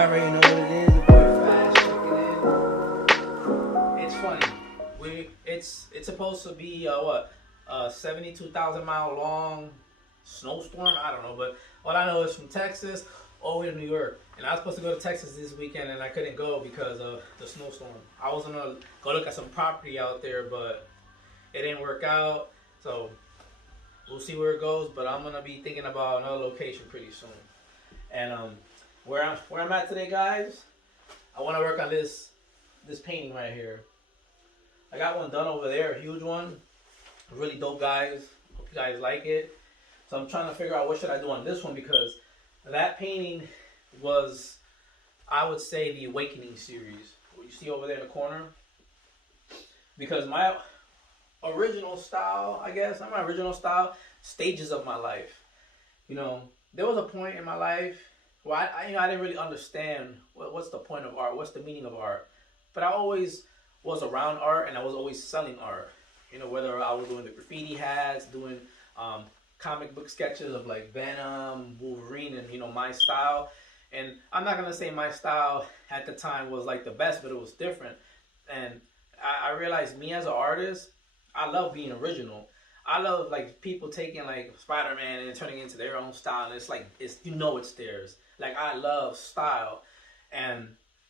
y'all already know what it is. Your boy Fast checking in. It's funny. It's supposed to be 72,000 mile long snowstorm. I don't know, but all I know is from Texas all the way to New York. And I was supposed to go to Texas this weekend, and I couldn't go because of the snowstorm. I was gonna go look at some property out there, but it didn't work out. So we'll see where it goes. But I'm gonna be thinking about another location pretty soon. And where I'm at today, guys, I want to work on this painting right here. I got one done over there, a huge one, really dope, guys. Hope you guys like it. So I'm trying to figure out what should I do on this one, because that painting was, I would say, the Awakening series. What you see over there in the corner. Because my original style, I guess, not my original style, stages of my life. You know, there was a point in my life where I didn't really understand what's the point of art, what's the meaning of art. But I always was around art, and I was always selling art. You know, whether I was doing the graffiti hats, doing comic book sketches of like Venom, Wolverine, and, you know, my style. And I'm not gonna say my style at the time was like the best, but it was different. And I realized, me as an artist, I love being original. I love like people taking like Spider-Man and turning it into their own style, and it's like, it's theirs. Like, I love style. And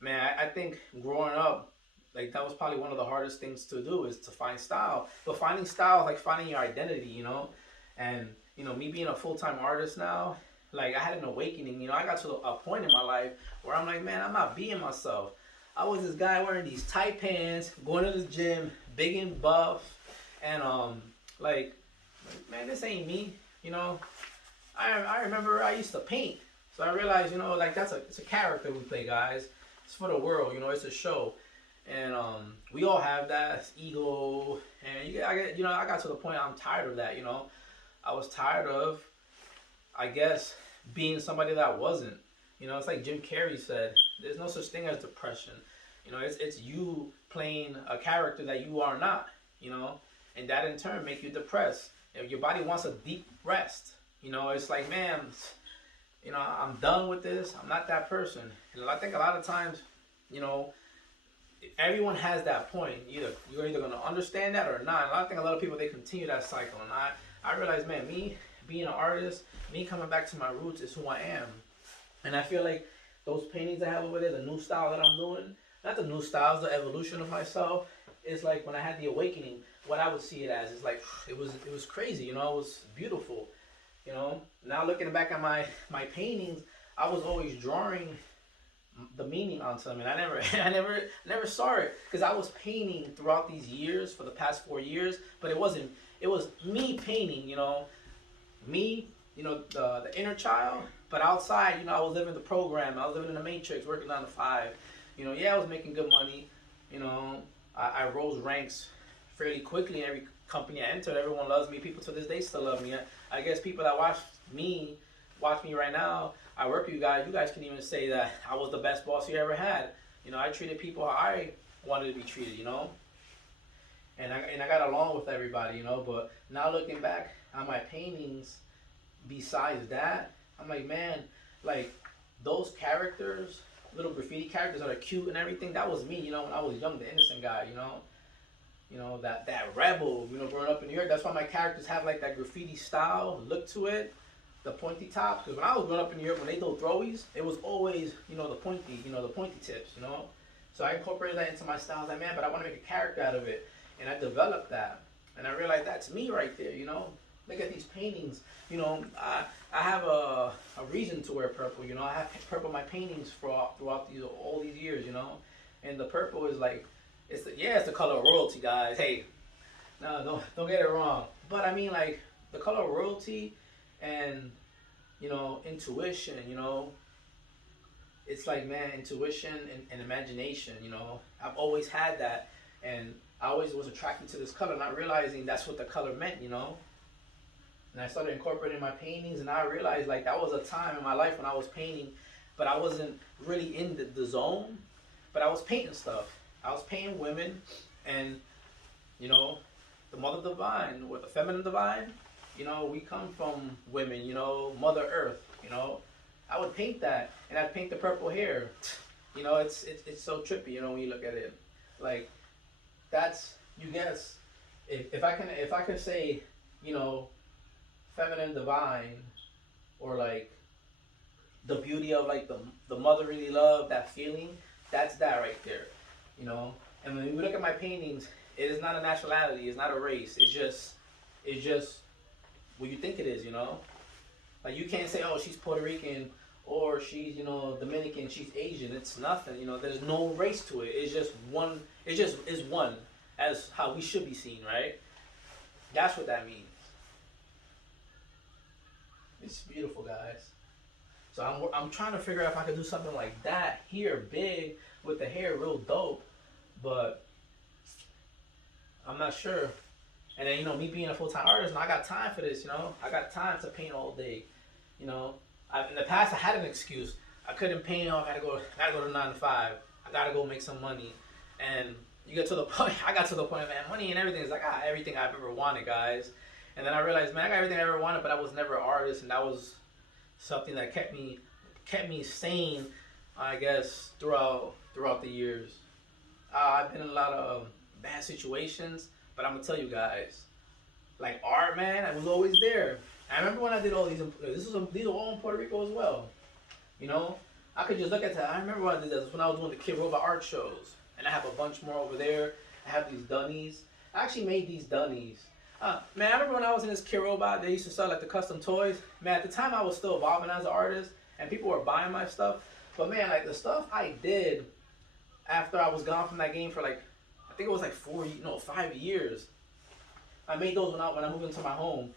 man, I think growing up, like, that was probably one of the hardest things to do, is to find style. But finding style is like finding your identity, you know. And, you know, me being a full-time artist now, like, I had an awakening. You know, I got to a point in my life where I'm like, man, I'm not being myself. I was this guy wearing these tight pants, going to the gym, big and buff, and like, man, this ain't me. You know, I remember I used to paint, so I realized, you know, like, it's a character we play, guys. It's for the world, you know. It's a show, and we all have that. It's ego, and I got to the point I'm tired of that. You know, I was tired of, I guess, being somebody that I wasn't. You know, it's like Jim Carrey said, there's no such thing as depression. You know, it's you playing a character that you are not, you know, and that in turn make you depressed. If your body wants a deep rest, you know, it's like, man, you know, I'm done with this. I'm not that person. And I think a lot of times, you know, everyone has that point. You're either going to understand that or not. And I think a lot of people, they continue that cycle. And I realize, man, me being an artist, me coming back to my roots is who I am. And I feel like those paintings I have over there, the new style that I'm doing, not the new styles, the evolution of myself, is like when I had the awakening, what I would see it as is like, it was crazy, you know, it was beautiful, you know. Now looking back at my paintings, I was always drawing the meaning onto them, and I never saw it, because I was painting throughout these years, for the past 4 years, but it was me painting, you know, me, you know, the inner child. But outside, you know, I was living the program. I was living in the matrix, working 9 to 5. You know, yeah, I was making good money. You know, I rose ranks fairly quickly in every company I entered. Everyone loves me. People to this day still love me. I guess people that watch me right now, I work with you guys. You guys can even say that I was the best boss you ever had. You know, I treated people how I wanted to be treated, you know. And I got along with everybody, you know. But now looking back on my paintings, besides that, I'm like, man, like, those characters, little graffiti characters that are cute and everything, that was me, you know, when I was young, the innocent guy, you know. You know, that rebel, you know, growing up in New York. That's why my characters have like that graffiti style look to it, the pointy tops. Because when I was growing up in New York, when they do throwies, it was always, you know, the pointy tips, you know. So I incorporated that into my style. I was like, man, but I want to make a character out of it. And I developed that. And I realized that's me right there, you know. Look at these paintings. You know, I have a reason to wear purple. You know, I have purple in my paintings throughout all these years. You know, and the purple is like, it's the color of royalty, guys. Hey, no, don't get it wrong. But I mean, like, the color of royalty, and, you know, intuition. You know, it's like, man, intuition and imagination. You know, I've always had that, and I always was attracted to this color, not realizing that's what the color meant. You know. And I started incorporating my paintings, and I realized, like, that was a time in my life when I was painting, but I wasn't really in the zone, but I was painting stuff. I was painting women, and, you know, the Mother Divine, or the Feminine Divine, you know, we come from women, you know, Mother Earth, you know. I would paint that, and I'd paint the purple hair. You know, it's so trippy. You know, when you look at it, like that's you guess if I could say, you know, feminine divine, or like the beauty of like the motherly love, that feeling, that's that right there, you know. And when you look at my paintings, it is not a nationality, it's not a race, it's just what you think it is, you know. Like you can't say, oh, she's Puerto Rican, or she's, you know, Dominican, she's Asian. It's nothing, you know. There's no race to it. It's just one. It just is one, as how we should be seen, right? That's what that means. It's beautiful, guys. So I'm trying to figure out if I could do something like that here, big, with the hair, real dope. But I'm not sure. And then, you know, me being a full-time artist, I got time for this, you know. I got time to paint all day, you know. In the past, I had an excuse. I couldn't paint. Oh, I gotta go to 9 to 5. I gotta go make some money. And you get to the point. I got to the point, man. Money and everything is like, I got everything I've ever wanted, guys. And then I realized, man, I got everything I ever wanted, but I was never an artist, and that was something that kept me sane, I guess, throughout the years. I've been in a lot of bad situations, but I'm gonna tell you guys, like art, man, I was always there. I remember when I did all these. These are all in Puerto Rico as well. You know, I could just look at that. I remember when I did this when I was doing the Kid Robot art shows, and I have a bunch more over there. I have these dunnies. I actually made these dunnies. Man, I remember when I was in this Kid Robot, they used to sell like the custom toys. Man, at the time I was still evolving as an artist, and people were buying my stuff. But man, like the stuff I did after I was gone from that game for like, I think it was like 5 years. I made those when I moved into my home.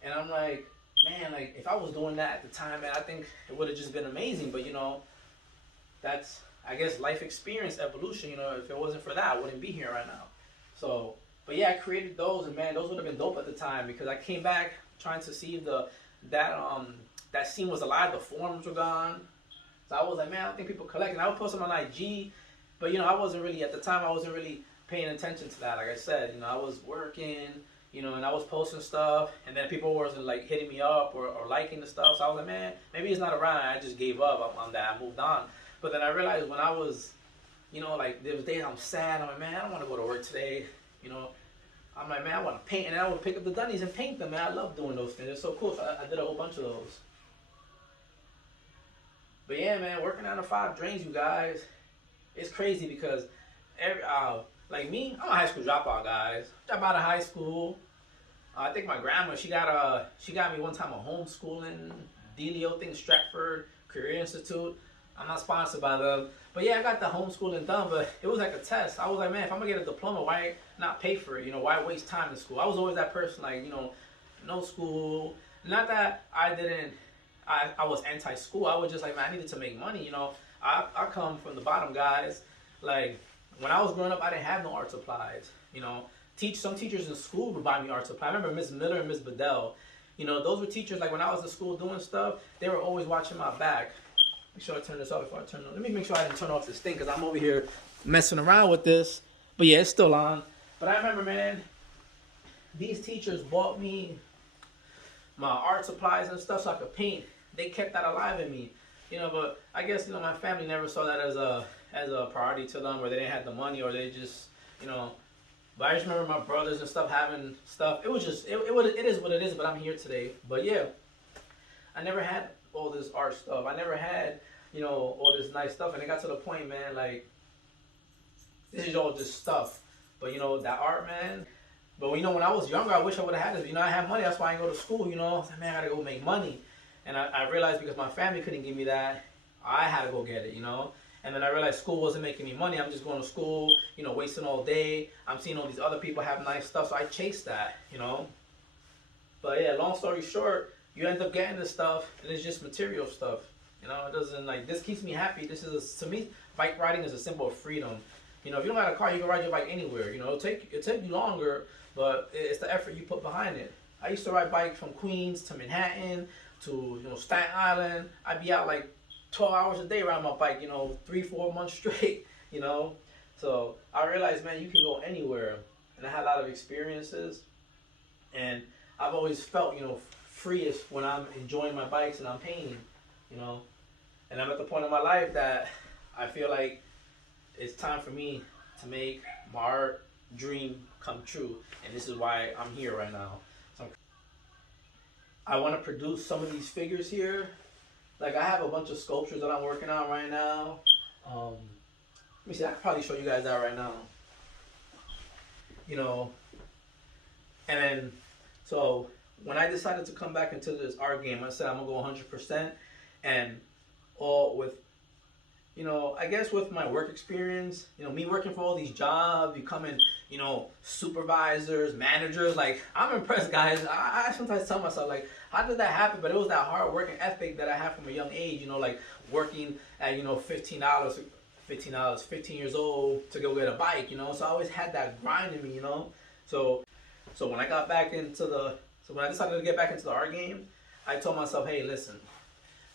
And I'm like, man, like if I was doing that at the time, man, I think it would have just been amazing. But you know, that's, I guess, life experience, evolution. You know, if it wasn't for that, I wouldn't be here right now. So, but yeah, I created those, and man, those would have been dope at the time, because I came back trying to see if that scene was alive. The forums were gone. So I was like, man, I don't think people collect. And I would post them on IG, but you know, I wasn't really, at the time, I wasn't really paying attention to that. Like I said, you know, I was working. You know, and I was posting stuff, and then people wasn't like hitting me up or liking the stuff. So I was like, man, maybe it's not around. I just gave up on that. I moved on. But then I realized when I was, you know, like there was days I'm sad. I'm like, man, I don't want to go to work today. You know, I'm like, man, I want to paint, and I would pick up the dunnies and paint them. Man, I love doing those things. It's so cool. So I did a whole bunch of those. But yeah, man, working 9 to 5 drains you guys. It's crazy because like me, I'm a high school dropout, guys. Dropped out of high school. I think my grandma, she got me one time a homeschooling dealio thing, Stratford Career Institute. I'm not sponsored by them, but yeah, I got the homeschooling done. But it was like a test. I was like, man, if I'm gonna get a diploma, why not pay for it? You know, why waste time in school? I was always that person, like, you know, no school. Not that I was anti-school. I was just like, man, I needed to make money. You know, I come from the bottom, guys. Like, when I was growing up, I didn't have no art supplies. You know, some teachers in school would buy me art supplies. I remember Miss Miller and Miss Bedell. You know, those were teachers, like when I was in school doing stuff, they were always watching my back. Make sure I turn this off before I turn it on. Let me make sure I didn't turn off this thing, because I'm over here messing around with this. But yeah, it's still on. But I remember, man, these teachers bought me my art supplies and stuff so I could paint. They kept that alive in me. You know, but I guess, you know, my family never saw that as a priority to them, or they didn't have the money, or they just, you know. But I just remember my brothers and stuff having stuff. It was just, it is what it is, but I'm here today. But yeah, I never had all this art stuff. I never had, you know, all this nice stuff. And it got to the point, man, like, this is all just stuff. But, you know, that art, man. But, you know, when I was younger, I wish I would have had this. You know, I had money. That's why I didn't go to school, you know. I was like, man, I got to go make money. And I realized because my family couldn't give me that, I had to go get it, you know. And then I realized school wasn't making me money. I'm just going to school, you know, wasting all day. I'm seeing all these other people have nice stuff, so I chased that, you know. But yeah, long story short, you end up getting this stuff, and it's just material stuff. You know, it doesn't, like, this keeps me happy. This is, to me, bike riding is a symbol of freedom. You know, if you don't have a car, you can ride your bike anywhere. You know, it'll take you longer, but it's the effort you put behind it. I used to ride bikes from Queens to Manhattan to, you know, Staten Island. I'd be out like 12 hours a day riding my bike, you know, 3-4 months straight, you know. So I realized, man, you can go anywhere. And I had a lot of experiences. And I've always felt, you know, freest when I'm enjoying my bikes and I'm painting, you know. And I'm at the point in my life that I feel like it's time for me to make my art dream come true. And this is why I'm here right now. So I want to produce some of these figures here. Like I have a bunch of sculptures that I'm working on right now. Let me see, I could probably show you guys that right now. You know, and then, so when I decided to come back into this art game, I said I'm gonna go 100%, and all with, you know, I guess with my work experience, you know, me working for all these jobs, becoming, you know, supervisors, managers, like I'm impressed, guys. I sometimes tell myself, like, how did that happen? But it was that hard working ethic that I had from a young age, you know, like working at, you know, $15, 15 years old to go get a bike, you know. So I always had that grind in me, you know. So when I got back into when I decided to get back into the art game, I told myself, hey, listen,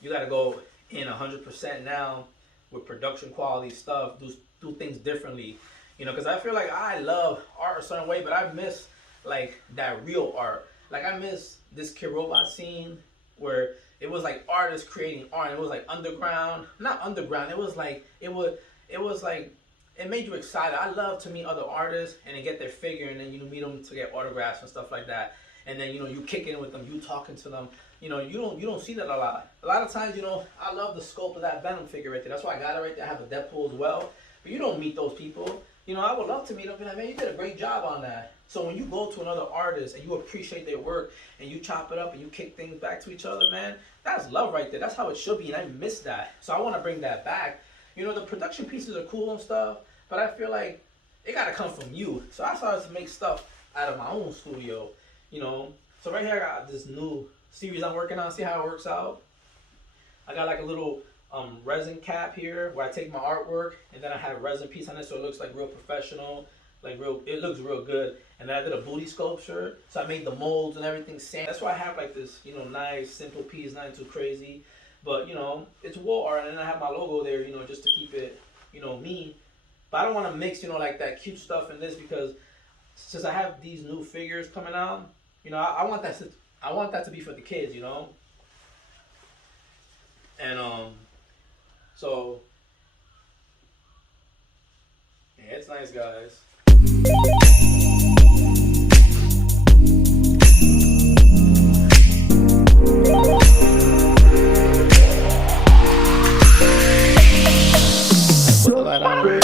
you got to go in 100% now with production quality stuff, do things differently, you know, because I feel like I love art a certain way, but I miss like that real art. Like I miss this Kid Robot scene where it was like artists creating art. And it was like underground, not underground. It was like it was like it made you excited. I love to meet other artists and then get their figure, and then you meet them to get autographs and stuff like that. And then, you know, you kick in with them, you talking to them. You know, you don't see that a lot. A lot of times, you know, I love the sculpt of that Venom figure right there. That's why I got it right there. I have a Deadpool as well. But you don't meet those people. You know, I would love to meet them and be like, man, you did a great job on that. So when you go to another artist and you appreciate their work and you chop it up and you kick things back to each other, man, that's love right there. That's how it should be, and I miss that. So I want to bring that back. You know, the production pieces are cool and stuff, but I feel like it got to come from you. So I started to make stuff out of my own studio, you know. So right here I got this new series I'm working on. See how it works out? I got like a little resin cap here where I take my artwork and then I have a resin piece on it so it looks like real professional, like real, it looks real good. And then I did a booty sculpture, so I made the molds and everything same. That's why I have like this, you know, nice simple piece, not too crazy, but you know, it's wall art. And then I have my logo there, you know, just to keep it, you know, me. But I don't want to mix, you know, like that cute stuff in this, because since I have these new figures coming out, you know, I want that to be for the kids, you know. And so yeah, it's nice, guys. Put the light on.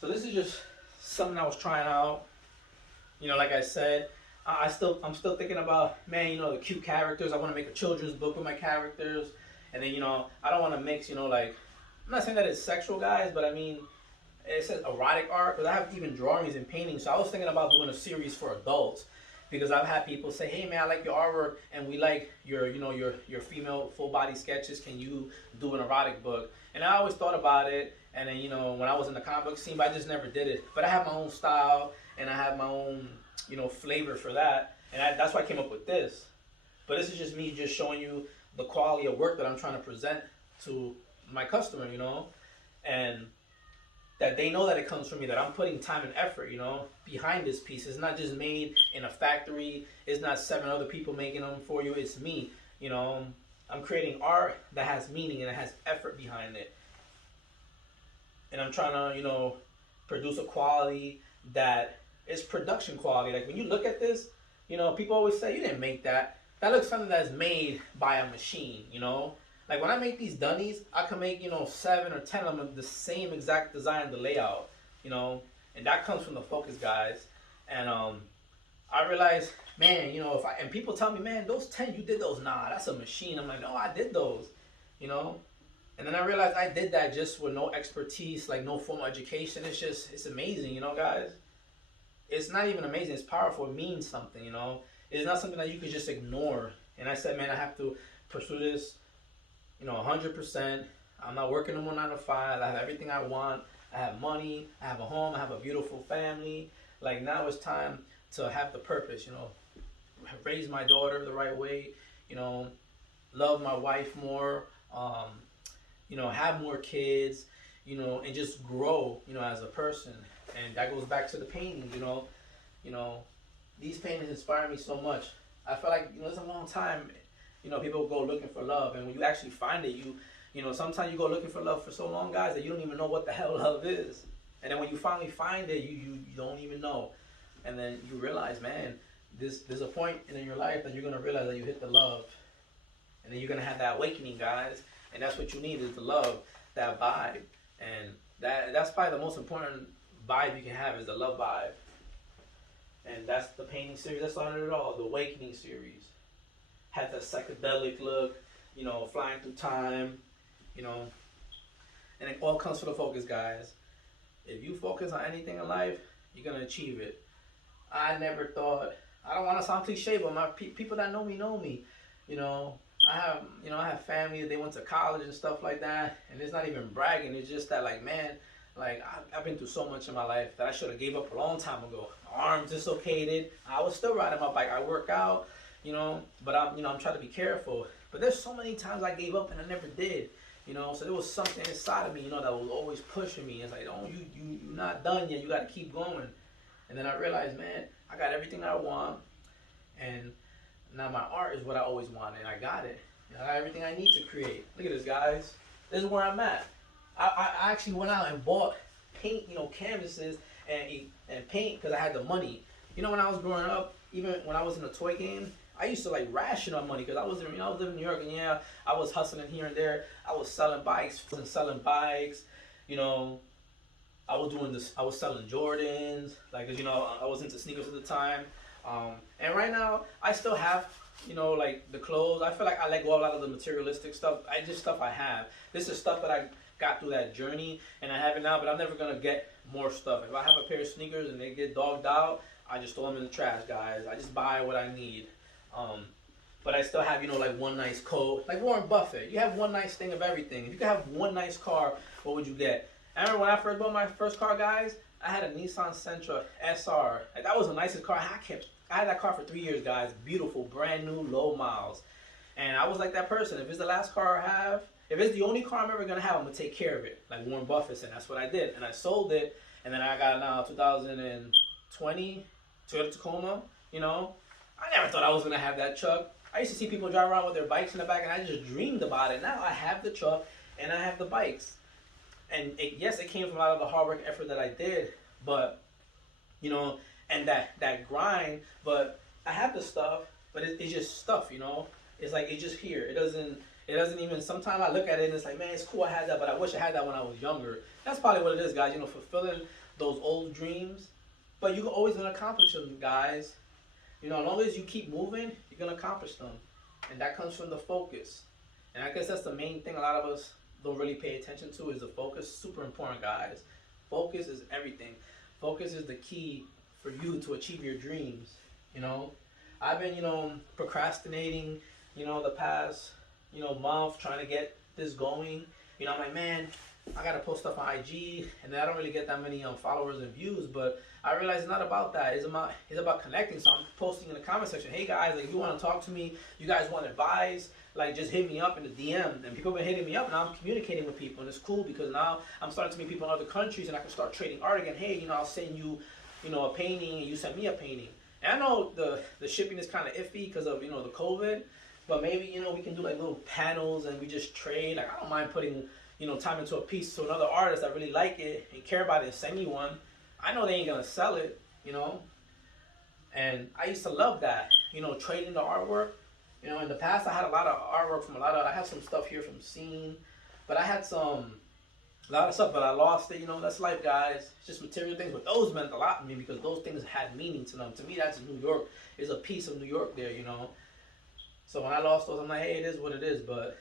So this is just something I was trying out. You know, like I said, I'm still thinking about, man, you know, the cute characters. I want to make a children's book with my characters. And then, you know, I don't want to mix, you know, like, I'm not saying that it's sexual, guys, but I mean, it says erotic art, but I have even drawings and paintings. So I was thinking about doing a series for adults, because I've had people say, hey man, I like your artwork and we like your, you know, your female full body sketches. Can you do an erotic book? And I always thought about it. And then, you know, when I was in the comic book scene, but I just never did it. But I have my own style and I have my own, you know, flavor for that. And that's why I came up with this. But this is just me just showing you the quality of work that I'm trying to present to my customer, you know, and that they know that it comes from me, that I'm putting time and effort, you know, behind this piece. It's not just made in a factory. It's not 7 other people making them for you. It's me, you know. I'm creating art that has meaning and it has effort behind it. And I'm trying to, you know, produce a quality that is production quality. Like when you look at this, you know, people always say, you didn't make that. That looks something that's made by a machine, you know. Like when I make these dunnies, I can make, you know, 7 or 10 of them the same exact design, the layout, you know. And that comes from the focus, guys. And I realized, man, you know, and people tell me, man, those 10, you did those. Nah, that's a machine. I'm like, no, I did those, you know. And then I realized I did that just with no expertise, like no formal education. It's amazing, you know, guys. It's not even amazing. It's powerful. It means something, you know. It's not something that you could just ignore. And I said, man, I have to pursue this, you know, 100%. I'm not working no more 9 to 5. I have everything I want. I have money. I have a home. I have a beautiful family. Like now it's time to have the purpose, you know, raise my daughter the right way, you know, love my wife more, you know, have more kids, and just grow, as a person. And that goes back to the paintings, you know, these paintings inspire me so much. I feel like, it's a long time, people go looking for love, and when you actually find it, sometimes you go looking for love for so long, guys, that you don't even know what the hell love is. And then when you finally find it, you don't even know. And then you realize, man, there's a point in your life that you're going to realize that you hit the love. And then you're going to have that awakening, guys. And that's what you need, is the love, that vibe. And that's probably the most important vibe you can have, is the love vibe. And that's the painting series that started it all, the Awakening series. Had that psychedelic look, flying through time, and it all comes from the focus, guys. If you focus on anything in life, you're going to achieve it. I never thought, I don't want to sound cliche, but my people that know me. I have family, they went to college and stuff like that, and it's not even bragging. It's just that, like, man, like, I've been through so much in my life that I should have gave up a long time ago. My arms dislocated. I was still riding my bike. I work out, but I'm trying to be careful. But there's so many times I gave up and I never did, So there was something inside of me, that was always pushing me. It's like, oh, you're not done yet. You got to keep going. And then I realized, man, I got everything I want, and now my art is what I always wanted, and I got it. I got everything I need to create. Look at this, guys. This is where I'm at. I actually went out and bought paint, canvases and paint, because I had the money. When I was growing up, even when I was in the toy game, I used to like ration on money, because I was living in New York, and yeah, I was hustling here and there. I was selling bikes and selling bikes, I was selling Jordans, like, 'cause, I was into sneakers at the time. And right now, I still have, like the clothes. I feel like I let go of a lot of the materialistic stuff. Stuff I have. This is stuff that I got through that journey, and I have it now, but I'm never going to get more stuff. If I have a pair of sneakers and they get dogged out, I just throw them in the trash, guys. I just buy what I need. But I still have, like one nice coat. Like Warren Buffett, you have one nice thing of everything. If you could have one nice car, what would you get? I remember when I first bought my first car, guys, I had a Nissan Sentra SR. Like, that was the nicest car. I had that car for 3 years, guys. Beautiful, brand new, low miles. And I was like that person. If it's the last car I have, if it's the only car I'm ever going to have, I'm going to take care of it. Like Warren Buffett said, that's what I did. And I sold it, and then I got now 2020 Toyota Tacoma, I never thought I was going to have that truck. I used to see people drive around with their bikes in the back, and I just dreamed about it. Now I have the truck, and I have the bikes. And yes, it came from a lot of the hard work effort that I did, but, and that grind, but I have the stuff, but it's just stuff, It's like, it's just here. It doesn't even, sometimes I look at it and it's like, man, it's cool I had that, but I wish I had that when I was younger. That's probably what it is, guys, fulfilling those old dreams. But you're always going to accomplish them, guys. As long as you keep moving, you're going to accomplish them. And that comes from the focus. And I guess that's the main thing a lot of us don't really pay attention to, is the focus. Super important, guys. Focus is everything. Focus is the key for you to achieve your dreams. I've been, procrastinating, the past, month, trying to get this going. I'm like, man, I got to post stuff on IG, and then I don't really get that many followers and views, but I realize it's not about that. It's about connecting. So I'm posting in the comment section, hey guys, like, if you want to talk to me, you guys want advice, like, just hit me up in the DM. And people have been hitting me up, and I'm communicating with people, and it's cool, because now I'm starting to meet people in other countries, and I can start trading art again. Hey, I'll send you, a painting, and you send me a painting. And I know the shipping is kind of iffy because of, the COVID, but maybe, we can do like little panels, and we just trade. Like, I don't mind putting, time into a piece to another artist that really like it and care about it and send me one. I know they ain't gonna sell it, and I used to love that, trading the artwork. In the past I had a lot of artwork from I had some stuff here from Scene, but I had a lot of stuff, but I lost it. That's life, guys. It's just material things, but those meant a lot to me, because those things had meaning to them. To me, that's New York. There's a piece of New York there, So when I lost those, I'm like, hey, it is what it is. But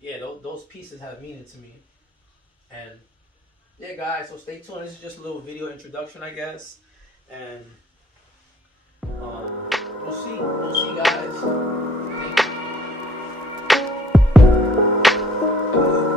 yeah, those pieces have meaning to me. And yeah, guys, so stay tuned. This is just a little video introduction, I guess. And we'll see, guys. Thank you.